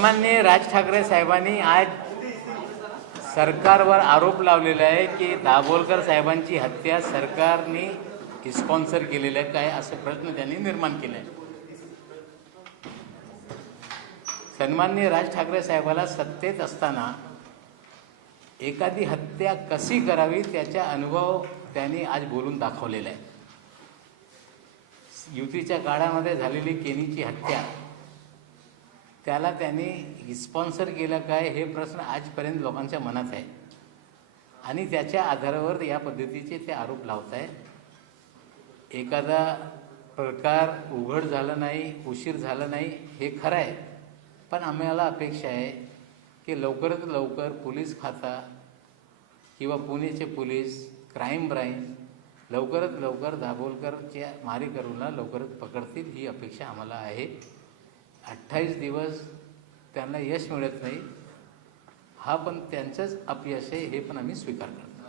सन्माननीय राज ठाकरे साहेबांनी आज सरकारवर आरोप लावलेला आहे की दाभोलकर साहेबांची हत्या सरकारने स्पॉन्सर केलेलं आहे काय असे प्रश्न त्यांनी निर्माण केले आहे. सन्माननीय राज ठाकरे साहेबाला सत्तेत असताना एखादी हत्या कशी करावी त्याचा अनुभव त्यांनी आज बोलून दाखवलेला आहे. युतीच्या काळामध्ये झालेली केनीची हत्या त्याला त्यांनी स्पॉन्सर केलं काय हे प्रश्न आजपर्यंत लोकांच्या मनात आहे आणि त्याच्या आधारावर या पद्धतीचे ते आरोप लावत आहे. एखादा प्रकार उघड झाला नाही, उशीर झाला नाही हे खरं आहे, पण आम्हाला अपेक्षा आहे की लवकरात लवकर पोलीस खाता किंवा पुणेचे पोलीस, क्राईम ब्रांच लवकरात लवकर दाभोलकरच्या मारेकरूंना लवकरच पकडतील ही अपेक्षा आम्हाला आहे. 28 दिवस त्यांना यश मिळत नाही, हा पण त्यांचंच अपयश आहे हे पण आम्ही स्वीकार करतो.